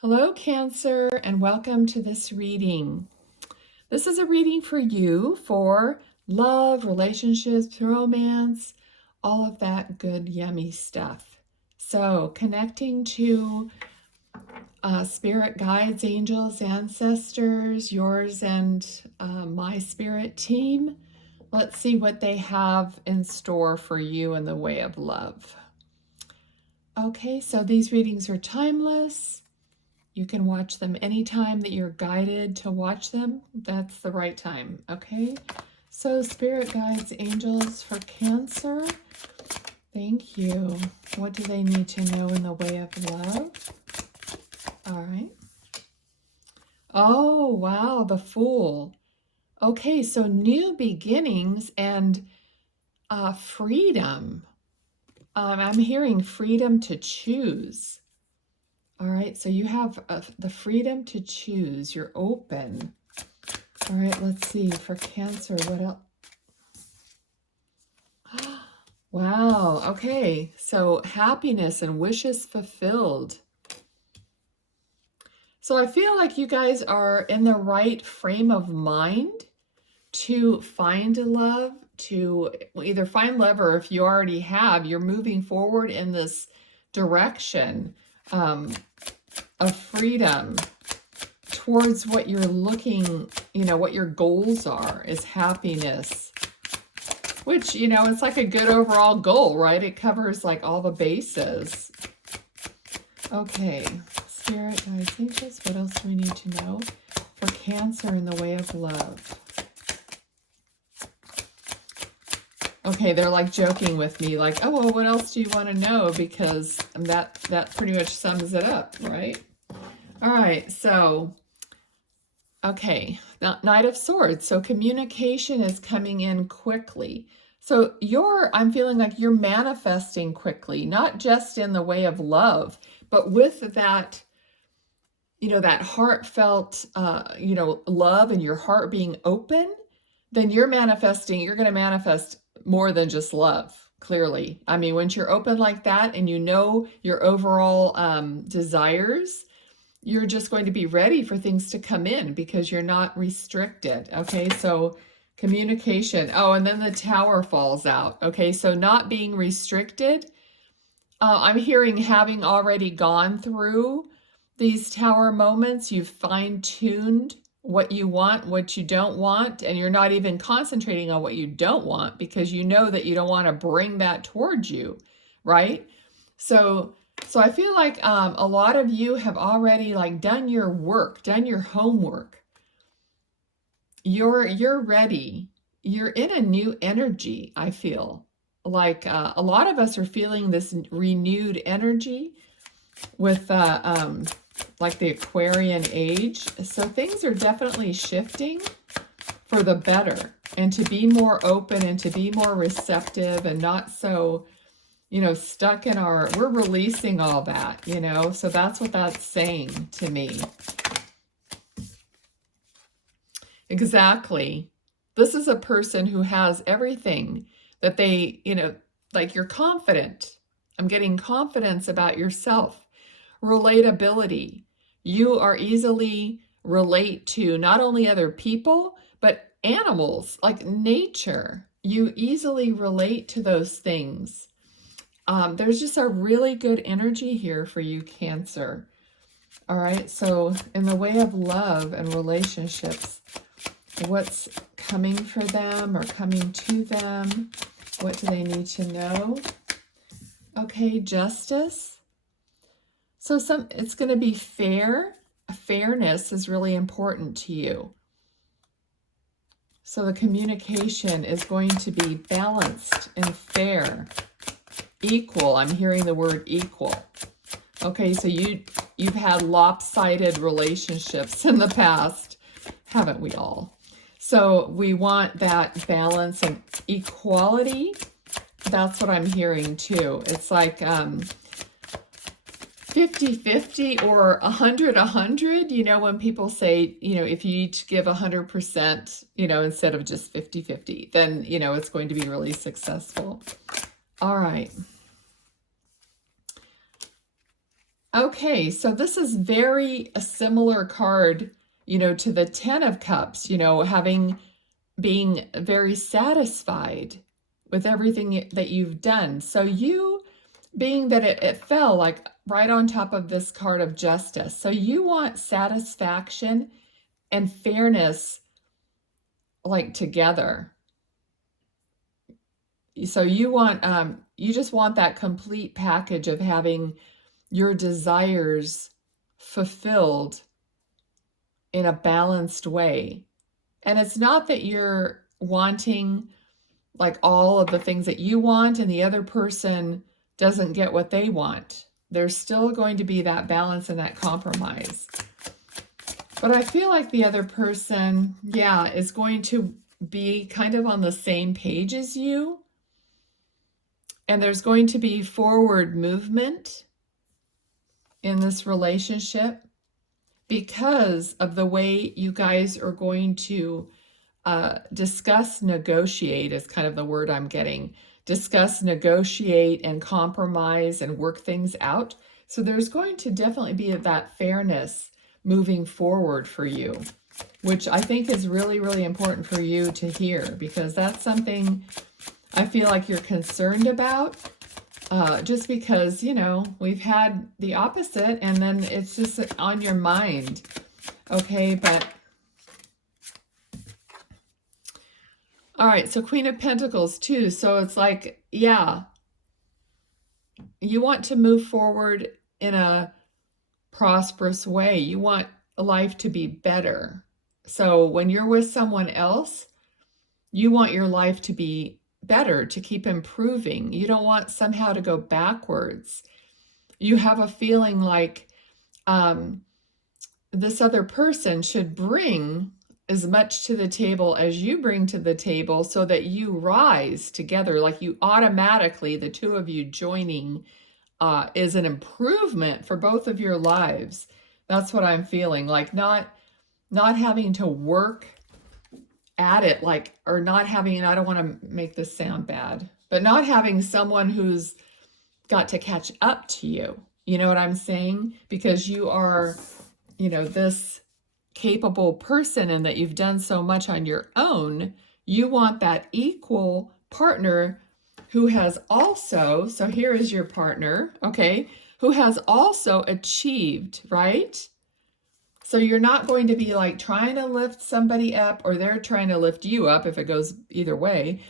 Hello, Cancer, and welcome to this reading. This is a reading for you for love, relationships, romance, all of that good, yummy stuff. So, connecting to spirit guides, angels, ancestors, yours and my spirit team. Let's see what they have in store for you in the way of love. Okay, so these readings are timeless. You can watch them anytime that you're guided to watch them. That's the right time, okay? So spirit guides, angels for Cancer. Thank you. What do they need to know in the way of love? All right. Oh, wow, the Fool. Okay, so new beginnings and freedom. I'm hearing freedom to choose. All right, so you have the freedom to choose. You're open. All right, let's see. For Cancer, what else? Wow, okay. So happiness and wishes fulfilled. So I feel like you guys are in the right frame of mind to find love, to either find love, or if you already have, you're moving forward in this direction of freedom towards what you're looking, what your goals are is happiness, which, it's like a good overall goal, right? It covers like all the bases. Okay, spirit guides, angels, what else do we need to know for Cancer in the way of love? Okay, they're like joking with me, like, oh, well, what else do you want to know? Because that pretty much sums it up, right? All right, so, okay, now, Knight of Swords. So communication is coming in quickly. So I'm feeling like you're manifesting quickly, not just in the way of love, but with that, that heartfelt, love and your heart being open, then you're going to manifest more than just love, clearly. I mean, once you're open like that and you know your overall desires, you're just going to be ready for things to come in because you're not restricted. Okay, so communication. Oh, and then the Tower falls out. Okay, so not being restricted. I'm hearing having already gone through these Tower moments, you've fine-tuned what you want, what you don't want, and you're not even concentrating on what you don't want because you know that you don't want to bring that towards you, right? So I feel like a lot of you have already like done your work, done your homework. You're ready. You're in a new energy, I feel. Like a lot of us are feeling this renewed energy with like the Aquarian age. So things are definitely shifting for the better and to be more open and to be more receptive and not so, stuck in we're releasing all that, so that's what that's saying to me. Exactly. This is a person who has everything that they, like you're confident. I'm getting confidence about yourself. Relatability. You are easily relate to not only other people, but animals, like nature. You easily relate to those things. There's just a really good energy here for you, Cancer. All right, so in the way of love and relationships, what's coming for them or coming to them? What do they need to know? Okay, Justice. So it's going to be fair. Fairness is really important to you. So the communication is going to be balanced and fair. Equal. I'm hearing the word equal. Okay, so you've had lopsided relationships in the past, haven't we all? So we want that balance and equality. That's what I'm hearing too. It's like 50-50 or 100-100, when people say, if you each give 100%, instead of just 50-50, then, it's going to be really successful. All right. Okay, so this is very a similar card, to the Ten of Cups, being very satisfied with everything that you've done. So you, being that it fell like right on top of this card of Justice. So you want satisfaction and fairness like together. So you just want that complete package of having your desires fulfilled in a balanced way. And it's not that you're wanting like all of the things that you want and the other person doesn't get what they want. There's still going to be that balance and that compromise. But I feel like the other person, is going to be kind of on the same page as you. And there's going to be forward movement in this relationship because of the way you guys are going to discuss, negotiate is kind of the word I'm getting. Discuss, negotiate, and compromise and work things out. So there's going to definitely be that fairness moving forward for you, which I think is really, really important for you to hear, because that's something I feel like you're concerned about. Just because, we've had the opposite and then it's just on your mind. Okay, but all right, so Queen of Pentacles too. So it's like, you want to move forward in a prosperous way. You want life to be better. So when you're with someone else, you want your life to be better, to keep improving. You don't want somehow to go backwards. You have a feeling like this other person should bring as much to the table as you bring to the table so that you rise together, like you automatically, the two of you joining is an improvement for both of your lives. That's what I'm feeling, like not having to work at it, like, or not having, and I don't want to make this sound bad, but not having someone who's got to catch up to you. You know what I'm saying? Because you are, this capable person and that you've done so much on your own. You want that equal partner who has also, so here is your partner, okay, who has also achieved, right? So you're not going to be like trying to lift somebody up or they're trying to lift you up, if it goes either way,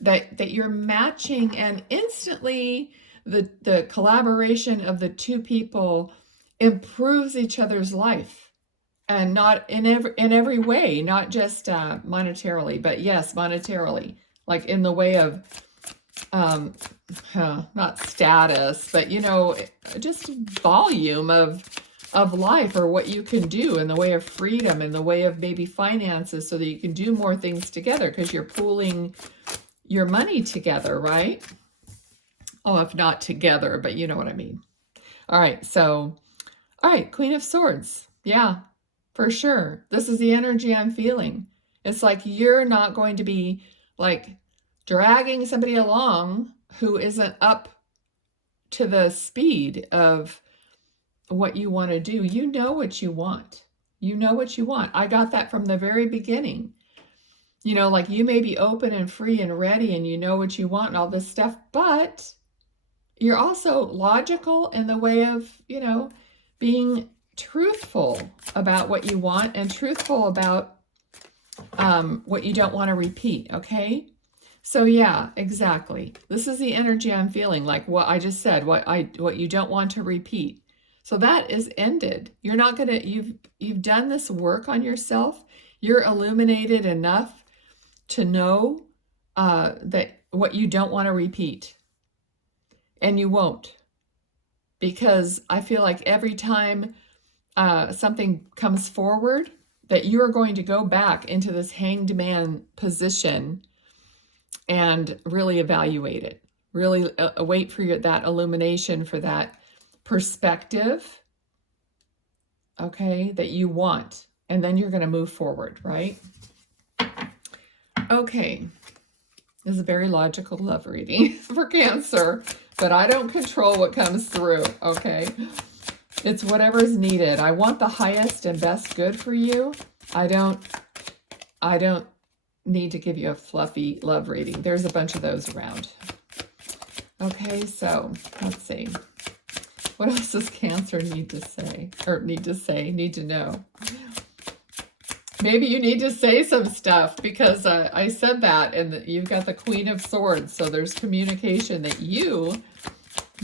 that you're matching, and instantly the collaboration of the two people improves each other's life. And not in every way, not just monetarily, but yes, monetarily, like in the way of not status, but just volume of life, or what you can do in the way of freedom, in the way of maybe finances, so that you can do more things together because you're pooling your money together, right? Oh, if not together, but you know what I mean. All right, so, all right, Queen of Swords. Yeah, for sure. This is the energy I'm feeling. It's like you're not going to be like dragging somebody along who isn't up to the speed of what you want to do. You know what you want. You know what you want. I got that from the very beginning. Like you may be open and free and ready and you know what you want and all this stuff, but you're also logical in the way of, being truthful about what you want and truthful about what you don't want to repeat, okay? So yeah, exactly. This is the energy I'm feeling, like what I just said, what you don't want to repeat. So that is ended. You're not going to, you've done this work on yourself. You're illuminated enough to know that what you don't want to repeat. And you won't. Because I feel like every time something comes forward, that you're going to go back into this hanged man position and really evaluate it. Really wait for that illumination, for that perspective, okay, that you want. And then you're going to move forward, right? Okay. This is a very logical love reading for Cancer, but I don't control what comes through, okay? It's whatever's needed. I want the highest and best good for you. I don't need to give you a fluffy love reading. There's a bunch of those around. Okay, so let's see. What else does Cancer need to say? Or need to know? Maybe you need to say some stuff, because I said that, and you've got the Queen of Swords, so there's communication that you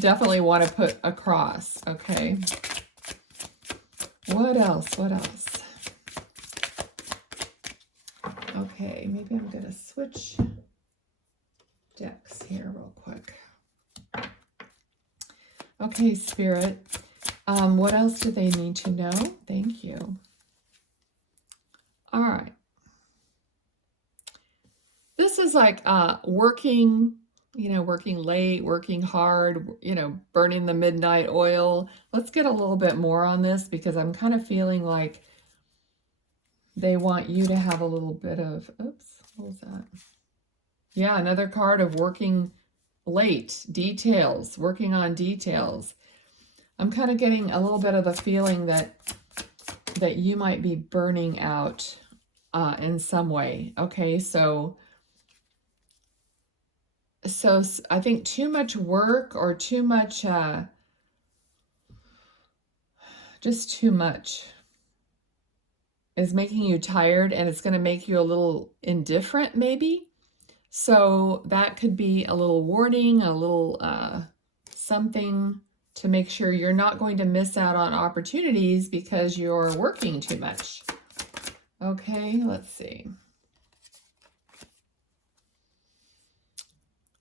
definitely want to put across, okay? What else? What else? Okay, maybe I'm going to switch decks here real quick. Okay, Spirit. What else do they need to know? Thank you. All right. This is like working, working late, working hard, burning the midnight oil. Let's get a little bit more on this, because I'm kind of feeling like they want you to have a little bit of, oops, what was that? Yeah, another card of working late, details, working on details. I'm kind of getting a little bit of the feeling that you might be burning out in some way. Okay, so I think too much work, or too much, just too much is making you tired, and it's going to make you a little indifferent maybe. So that could be a little warning, a little something to make sure you're not going to miss out on opportunities because you're working too much. Okay, let's see.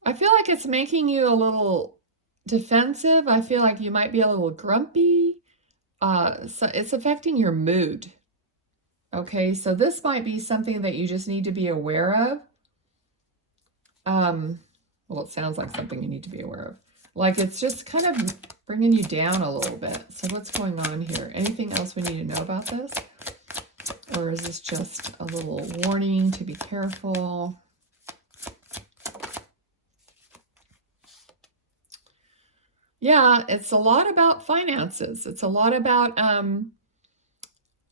I feel like it's making you a little defensive. I feel like you might be a little grumpy. So it's affecting your mood. Okay, so this might be something that you just need to be aware of. Well, it sounds like something you need to be aware of. Like it's just kind of bringing you down a little bit. So what's going on here? Anything else we need to know about this? Or is this just a little warning to be careful? Yeah, it's a lot about finances. It's a lot about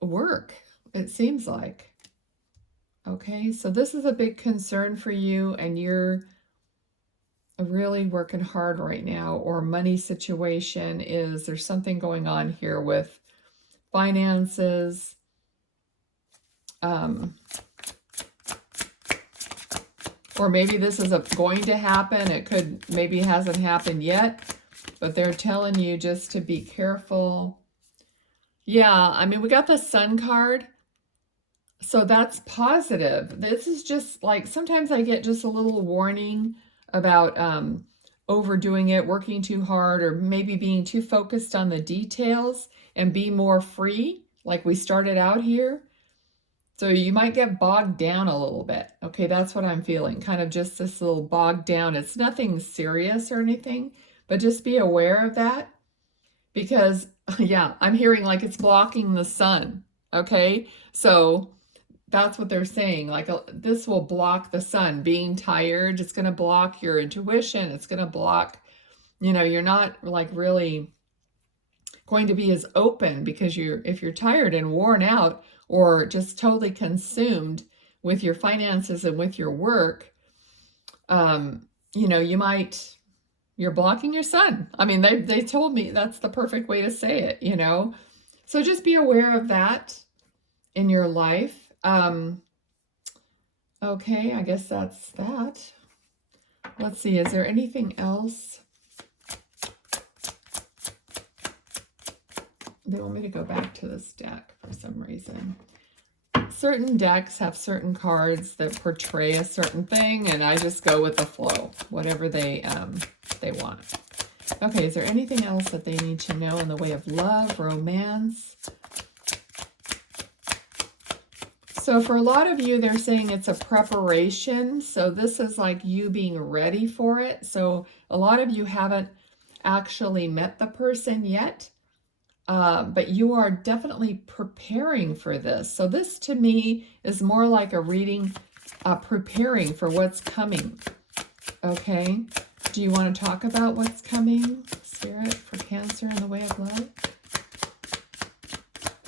work, it seems like. Okay, so this is a big concern for you, and you're really working hard right now, or money situation is, there's something going on here with finances. Or maybe this is going to happen. It could, maybe hasn't happened yet, but they're telling you just to be careful. Yeah, I mean, we got the Sun card. So that's positive. This is just like, sometimes I get just a little warning about overdoing it, working too hard, or maybe being too focused on the details, and be more free, like we started out here. So you might get bogged down a little bit. Okay, that's what I'm feeling. Kind of just this little bogged down. It's nothing serious or anything, but just be aware of that. Because, yeah, I'm hearing like it's blocking the sun. Okay, so that's what they're saying. Like this will block the sun. Being tired, it's going to block your intuition. It's going to block, you're not like really going to be as open, because if you're tired and worn out, or just totally consumed with your finances and with your work, you're blocking your sun. I mean, they told me that's the perfect way to say it, So just be aware of that in your life. Okay, I guess that's that. Let's see, is there anything else? They want me to go back to this deck for some reason. Certain decks have certain cards that portray a certain thing, and I just go with the flow, whatever they want. Okay, is there anything else that they need to know in the way of love, romance? So for a lot of you, they're saying it's a preparation. So this is like you being ready for it. So a lot of you haven't actually met the person yet. But you are definitely preparing for this. So this to me is more like a reading, preparing for what's coming. Okay. Do you want to talk about what's coming, Spirit, for Cancer in the way of love?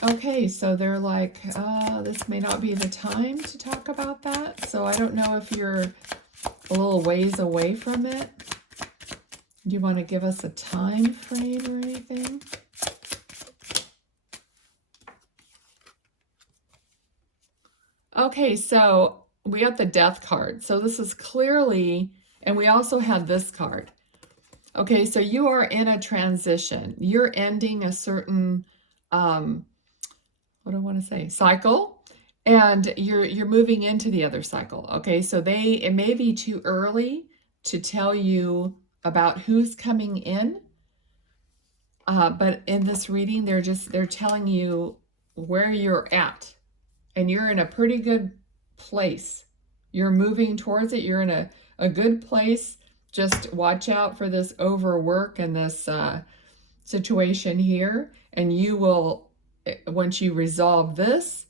Okay, so they're like, this may not be the time to talk about that. So I don't know if you're a little ways away from it. Do you want to give us a time frame or anything? Okay, so we got the death card. So this is clearly, and we also had this card. Okay, so you are in a transition. You're ending a certain, what do I want to say, cycle, and you're moving into the other cycle. Okay, so it may be too early to tell you about who's coming in, but in this reading, they're telling you where you're at, and you're in a pretty good place. You're moving towards it. You're in a good place. Just watch out for this overwork and this situation here, and you will, once you resolve this,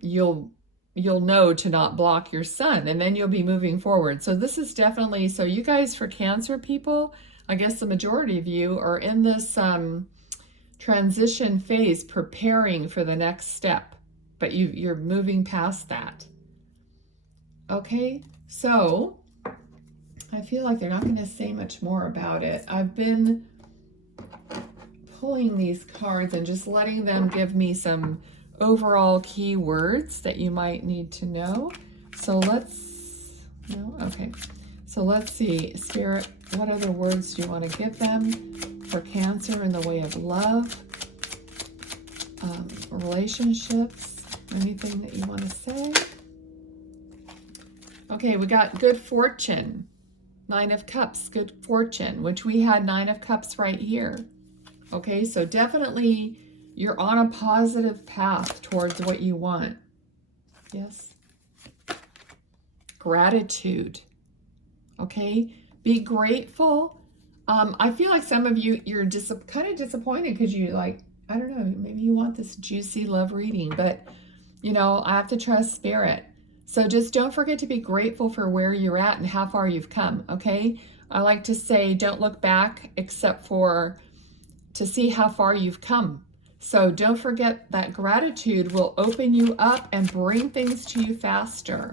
you'll know to not block your sun, and then you'll be moving forward. So this is definitely, so you guys, for Cancer people, I guess the majority of you are in this transition phase, preparing for the next step, but you're moving past that. Okay, so I feel like they're not going to say much more about it. I've been pulling these cards and just letting them give me some overall key words that you might need to know. So let's see, Spirit, what other words do you want to give them for Cancer in the way of love, relationships, anything that you want to say? Okay, we got good fortune, 9 of Cups, good fortune, which we had 9 of Cups right here. Okay, so definitely you're on a positive path towards what you want. Yes. Gratitude. Okay, be grateful. I feel like some of you, you're kind of disappointed because you like, I don't know, maybe you want this juicy love reading, but you know, I have to trust Spirit. So just don't forget to be grateful for where you're at and how far you've come, okay? I like to say, don't look back except for to see how far you've come. So don't forget that gratitude will open you up and bring things to you faster.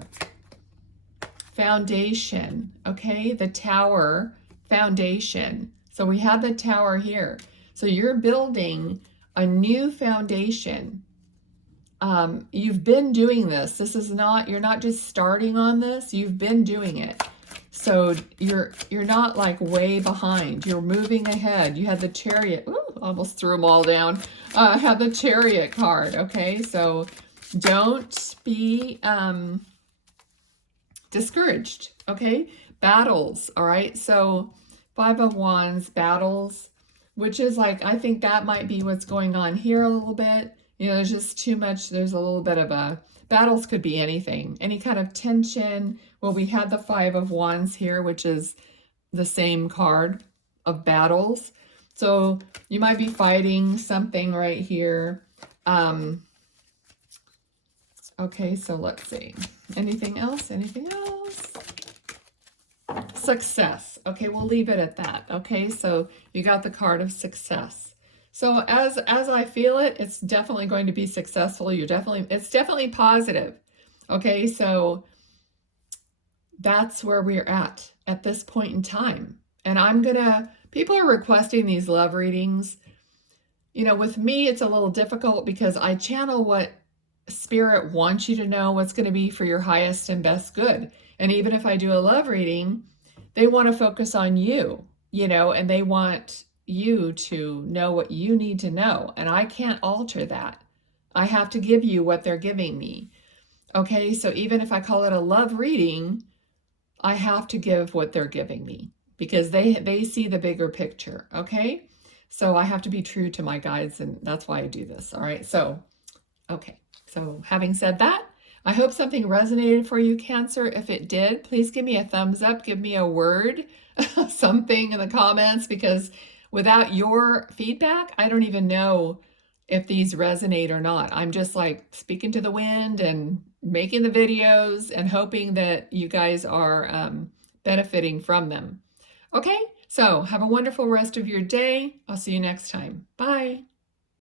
Foundation, okay? The Tower, foundation. So we have the Tower here. So you're building a new foundation. You've been doing this. This is not, you're not just starting on this, you've been doing it. So you're not like way behind. You're moving ahead. You had the Chariot. Ooh, almost threw them all down. Had the Chariot card. Okay, so don't be discouraged. Okay, battles. All right, so 5 of Wands, battles, which is like, I think that might be what's going on here a little bit. You know, there's just too much. There's a little bit of a, battles could be anything, any kind of tension. Well, we had the 5 of Wands here, which is the same card of battles. So you might be fighting something right here. Okay, so let's see. Anything else? Anything else? Success. Okay, we'll leave it at that. Okay, so you got the card of success. So as I feel it, it's definitely going to be successful. It's definitely positive. Okay, so that's where we're at this point in time. And people are requesting these love readings. You know, with me, it's a little difficult because I channel what Spirit wants you to know, what's going to be for your highest and best good. And even if I do a love reading, they want to focus on you, you know, and they want you to know what you need to know. And I can't alter that. I have to give you what they're giving me. Okay, so even if I call it a love reading, I have to give what they're giving me because they see the bigger picture. Okay, so I have to be true to my guides, and that's why I do this. All right, so okay, so having said that, I hope something resonated for you, Cancer. If it did, please give me a thumbs up, give me a word, something in the comments, because without your feedback, I don't even know if these resonate or not. I'm just like speaking to the wind and making the videos and hoping that you guys are benefiting from them. Okay, so have a wonderful rest of your day. I'll see you next time. Bye.